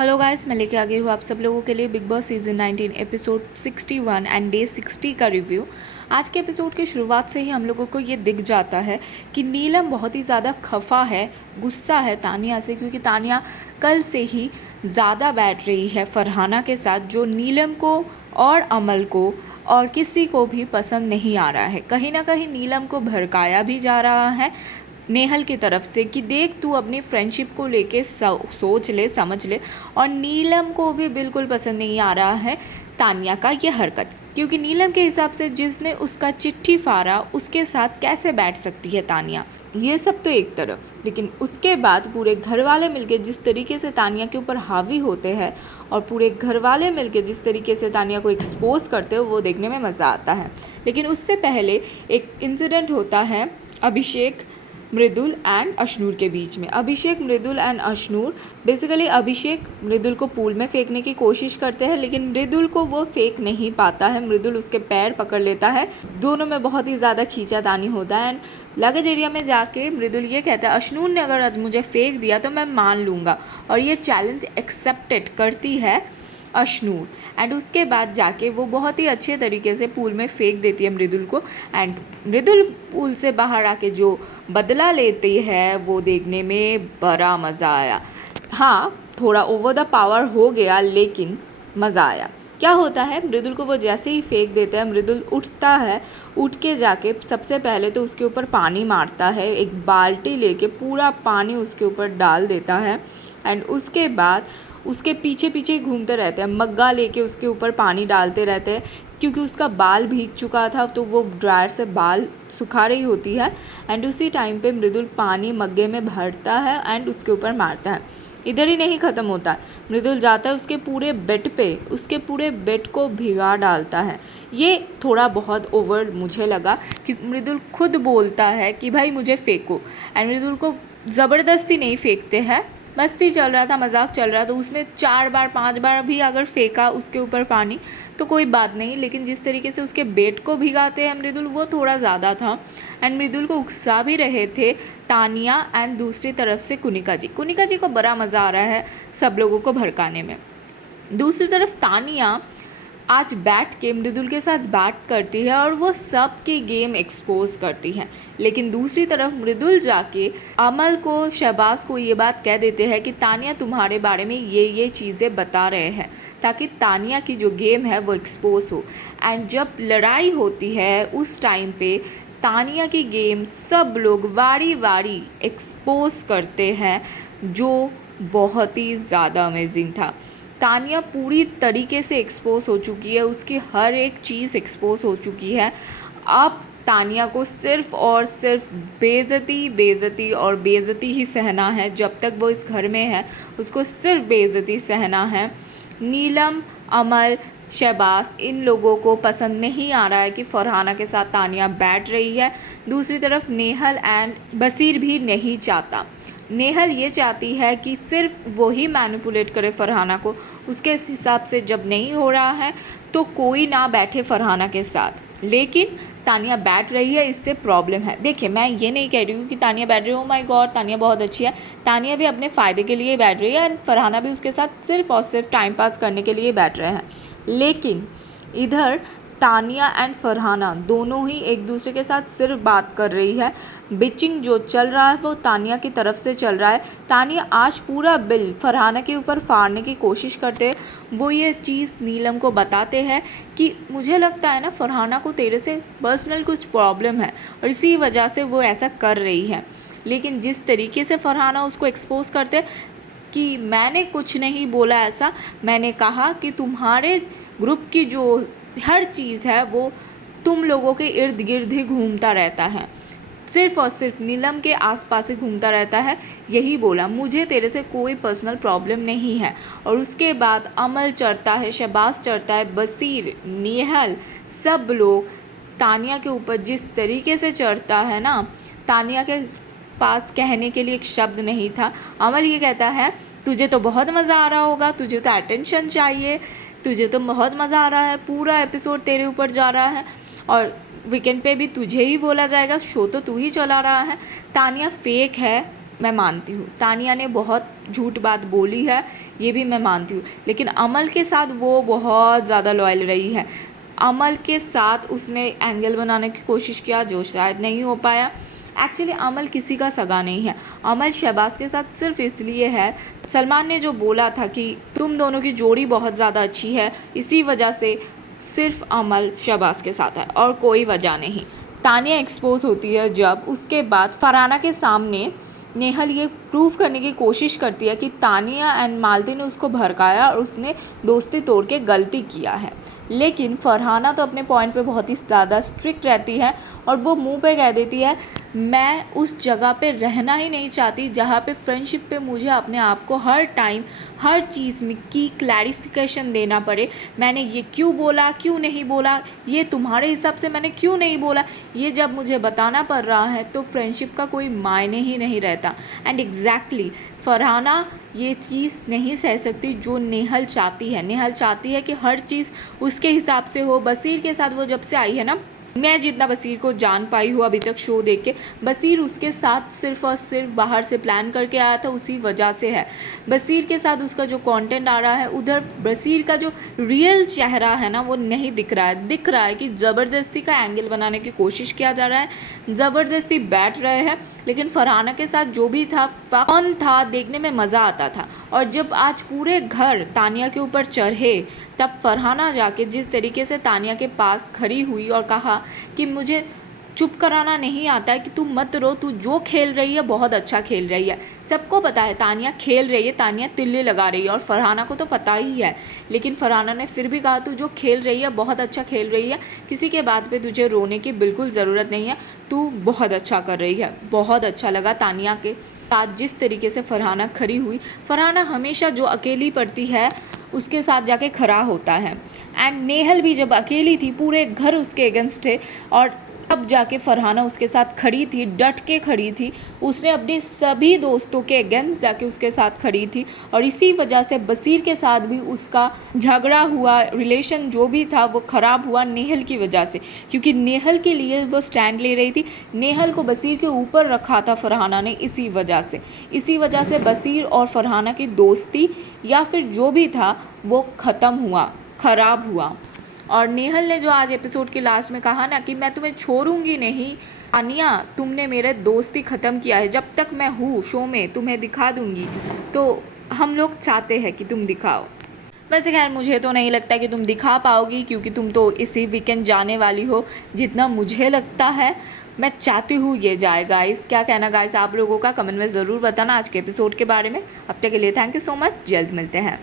Hello guys, मैं लेके आ गई हूँ आप सब लोगों के लिए big boss season 19 episode 61 and day 60 का रिव्यू। आज के एपिसोड की शुरुआत से ही हम लोगों को ये दिख जाता है कि नीलम बहुत ही ज़्यादा खफा है, गुस्सा है तानिया से, क्योंकि तानिया कल से ही ज़्यादा बैठ रही है फरहाना के साथ, जो नीलम को और अमल को और किसी को भी पसंद नहीं आ रहा है। कहीं ना कहीं नीलम को भड़काया भी जा रहा है नेहल की तरफ से कि देख तू अपनी फ्रेंडशिप को लेके सोच ले, समझ ले। और नीलम को भी बिल्कुल पसंद नहीं आ रहा है तानिया का ये हरकत, क्योंकि नीलम के हिसाब से जिसने उसका चिट्ठी फाड़ा उसके साथ कैसे बैठ सकती है तानिया। ये सब तो एक तरफ, लेकिन उसके बाद पूरे घर वाले मिलके जिस तरीके से तानिया के ऊपर हावी होते हैं और पूरे घर वाले मिलके जिस तरीके से तानिया को एक्सपोज करते हो, वो देखने में मज़ा आता है। लेकिन उससे पहले एक इंसिडेंट होता है अभिषेक, मृदुल एंड अश्नूर के बीच में। अभिषेक, मृदुल एंड अश्नूर, बेसिकली अभिषेक मृदुल को पूल में फेंकने की कोशिश करते हैं, लेकिन मृदुल को वो फेंक नहीं पाता है। मृदुल उसके पैर पकड़ लेता है, दोनों में बहुत ही ज़्यादा खींचातानी होता है। एंड लगेज एरिया में जाके मृदुल ये कहता है अश्नूर ने अगर आज मुझे फेंक दिया तो मैं मान लूँगा, और ये चैलेंज एक्सेप्टेड करती है अश्नूर। एंड उसके बाद जाके वो बहुत ही अच्छे तरीके से पूल में फेंक देती है मृदुल को। एंड मृदुल पूल से बाहर आके जो बदला लेती है वो देखने में बड़ा मज़ा आया। हाँ, थोड़ा ओवर द पावर हो गया, लेकिन मज़ा आया। क्या होता है, मृदुल को वो जैसे ही फेंक देता है, मृदुल उठता है, उठ के जाके सबसे पहले तो उसके ऊपर पानी मारता है, एक बाल्टी लेके पूरा पानी उसके ऊपर डाल देता है। एंड उसके बाद उसके पीछे पीछे घूमते रहते हैं, मग्गा लेके उसके ऊपर पानी डालते रहते हैं, क्योंकि उसका बाल भीग चुका था तो वो ड्रायर से बाल सुखा रही होती है। एंड उसी टाइम पे मृदुल पानी मग्गे में भरता है एंड उसके ऊपर मारता है। इधर ही नहीं ख़त्म होता, मृदुल जाता है उसके पूरे बेड पे, उसके पूरे बेड को भिगा डालता है। ये थोड़ा बहुत ओवर मुझे लगा, क्योंकि मृदुल खुद बोलता है कि भाई मुझे फेंको, एंड मृदुल को ज़बरदस्ती नहीं फेंकते हैं, मस्ती चल रहा था, मजाक चल रहा था। उसने 4 बार 5 बार भी अगर फेंका उसके ऊपर पानी तो कोई बात नहीं, लेकिन जिस तरीके से उसके बेड को भिगाते हैं मृदुल, वो थोड़ा ज़्यादा था। एंड मृदुल को उकसा भी रहे थे तानिया एंड दूसरी तरफ से कुनिका जी को बड़ा मज़ा आ रहा है सब लोगों को भड़काने में। दूसरी तरफ तानिया आज बैठ के मृदुल के साथ बात करती है और वो सब की गेम एक्सपोज करती है। लेकिन दूसरी तरफ मृदुल जाके अमल को, शहबाज को ये बात कह देते हैं कि तानिया तुम्हारे बारे में ये चीज़ें बता रहे हैं, ताकि तानिया की जो गेम है वो एक्सपोज हो। एंड जब लड़ाई होती है उस टाइम पे तानिया की गेम सब लोग वारी वारी एक्सपोज करते हैं, जो बहुत ही ज़्यादा अमेजिंग था। तानिया पूरी तरीके से एक्सपोज हो चुकी है, उसकी हर एक चीज़ एक्सपोज हो चुकी है। अब तानिया को सिर्फ़ और सिर्फ बेइज्जती और बेइज्जती ही सहना है। जब तक वो इस घर में है उसको सिर्फ बेइज्जती सहना है। नीलम, अमल, शहबाज, इन लोगों को पसंद नहीं आ रहा है कि फरहाना के साथ तानिया बैठ रही है। दूसरी तरफ नेहल एंड बसीर भी नहीं चाहता। नेहल ये चाहती है कि सिर्फ वही मैनिपुलेट करे फरहाना को, उसके हिसाब से जब नहीं हो रहा है तो कोई ना बैठे फरहाना के साथ। लेकिन तानिया बैठ रही है, इससे प्रॉब्लम है। देखिए, मैं ये नहीं कह रही हूँ कि तानिया बैठ रही है, ओ माय गॉड तानिया बहुत अच्छी है। तानिया भी अपने फ़ायदे के लिए बैठ रही है एंड फरहाना भी उसके साथ सिर्फ और सिर्फ टाइम पास करने के लिए बैठ रहे हैं। लेकिन इधर तानिया एंड फरहाना दोनों ही एक दूसरे के साथ सिर्फ बात कर रही है। बिचिंग जो चल रहा है वो तानिया की तरफ से चल रहा है। तानिया आज पूरा बिल फरहाना के ऊपर फाड़ने की कोशिश करते हैं। वो ये चीज़ नीलम को बताते हैं कि मुझे लगता है ना फरहाना को तेरे से पर्सनल कुछ प्रॉब्लम है और इसी वजह से वो ऐसा कर रही है। लेकिन जिस तरीके से फरहाना उसको एक्सपोज करते कि मैंने कुछ नहीं बोला ऐसा, मैंने कहा कि तुम्हारे ग्रुप की जो हर चीज़ है वो तुम लोगों के इर्द गिर्द ही घूमता रहता है, सिर्फ और सिर्फ नीलम के आसपास ही घूमता रहता है, यही बोला। मुझे तेरे से कोई पर्सनल प्रॉब्लम नहीं है। और उसके बाद अमल चढ़ता है, शहबाज चढ़ता है, बसीर, नेहल, सब लोग तानिया के ऊपर जिस तरीके से चढ़ता है ना, तानिया के पास कहने के लिए एक शब्द नहीं था। अमल ये कहता है तुझे तो बहुत मज़ा आ रहा होगा, तुझे तो अटेंशन चाहिए, तुझे तो बहुत मज़ा आ रहा है, पूरा एपिसोड तेरे ऊपर जा रहा है और वीकेंड पे भी तुझे ही बोला जाएगा, शो तो तू ही चला रहा है। तानिया फेक है, मैं मानती हूँ, तानिया ने बहुत झूठ बात बोली है, ये भी मैं मानती हूँ, लेकिन अमल के साथ वो बहुत ज़्यादा लॉयल रही है। अमल के साथ उसने एंगल बनाने की कोशिश किया जो शायद नहीं हो पाया। एक्चुअली अमल किसी का सगा नहीं है, अमल शहबाज के साथ सिर्फ इसलिए है, सलमान ने जो बोला था कि तुम दोनों की जोड़ी बहुत ज़्यादा अच्छी है, इसी वजह से सिर्फ अमल शहबाज के साथ है और कोई वजह नहीं। तानिया एक्सपोज होती है जब उसके बाद फरहाना के सामने नेहल ये प्रूव करने की कोशिश करती है कि तानिया एंड मालती ने उसको भड़काया और उसने दोस्ती तोड़ के गलती किया है। लेकिन फरहाना तो अपने पॉइंट पे बहुत ही ज़्यादा स्ट्रिक्ट रहती है और वो मुंह पे कह देती है मैं उस जगह पे रहना ही नहीं चाहती जहाँ पे फ्रेंडशिप पे मुझे अपने आप को हर टाइम हर चीज़ में की क्लैरिफिकेशन देना पड़े। मैंने ये क्यों बोला, क्यों नहीं बोला, ये तुम्हारे हिसाब से मैंने क्यों नहीं बोला, ये जब मुझे बताना पड़ रहा है तो फ्रेंडशिप का कोई मायने ही नहीं रहता। एंड एग्जैक्टली फरहाना ये चीज़ नहीं सह सकती जो नेहल चाहती है। नेहल चाहती है कि हर चीज़ उसके हिसाब से हो। बसीर के साथ वो जब से आई है ना, मैं जितना बसीर को जान पाई हूँ अभी तक शो देख के, बसीर उसके साथ सिर्फ और सिर्फ बाहर से प्लान करके आया था, उसी वजह से है। बसीर के साथ उसका जो कंटेंट आ रहा है, उधर बसीर का जो रियल चेहरा है ना वो नहीं दिख रहा है। दिख रहा है कि ज़बरदस्ती का एंगल बनाने की कोशिश किया जा रहा है, ज़बरदस्ती बैठ रहे हैं। लेकिन फरहाना के साथ जो भी था फन था, देखने में मज़ा आता था। और जब आज पूरे घर तानिया के ऊपर चढ़े तब फरहाना जाके जिस तरीके से तानिया के पास खड़ी हुई और कहा कि मुझे चुप कराना नहीं आता है, कि तू मत रो, तू जो खेल रही है बहुत अच्छा खेल रही है। सबको पता है तानिया खेल रही है, तानिया तिल्ले लगा रही है और फरहाना को तो पता ही है। लेकिन फरहाना ने फिर भी कहा तू जो खेल रही है बहुत अच्छा खेल रही है, किसी के बात पे तुझे रोने की बिल्कुल ज़रूरत नहीं है, तू बहुत अच्छा कर रही है। बहुत अच्छा लगा तानिया के साथ जिस तरीके से फरहाना खड़ी हुई। फरहाना हमेशा जो अकेली पड़ती है उसके साथ जाके खड़ा होता है। एंड नेहल भी जब अकेली थी पूरे घर उसके अगेंस्ट थे और तब जाके फरहाना उसके साथ खड़ी थी, डट के खड़ी थी। उसने अपने सभी दोस्तों के अगेंस्ट जाके उसके साथ खड़ी थी और इसी वजह से बसीर के साथ भी उसका झगड़ा हुआ, रिलेशन जो भी था वो ख़राब हुआ नेहल की वजह से, क्योंकि नेहल के लिए वो स्टैंड ले रही थी। नेहल को बसीर के ऊपर रखा था फरहाना ने, इसी वजह से बसीर और फरहाना की दोस्ती या फिर जो भी था वो ख़त्म हुआ, ख़राब हुआ। और नेहल ने जो आज एपिसोड के लास्ट में कहा ना कि मैं तुम्हें छोड़ूंगी नहीं, तानिया तुमने मेरे दोस्ती ख़त्म किया है, जब तक मैं हूँ शो में तुम्हें दिखा दूंगी। तो हम लोग चाहते हैं कि तुम दिखाओ। वैसे खैर मुझे तो नहीं लगता कि तुम दिखा पाओगी, क्योंकि तुम तो इसी वीकेंड जाने वाली हो जितना मुझे लगता है। मैं चाहती हूँ ये जाए। गाइस क्या कहना गाइस आप लोगों का कमेंट में ज़रूर बताना आज के एपिसोड के बारे में। अब तक के लिए थैंक यू सो मच, जल्द मिलते हैं।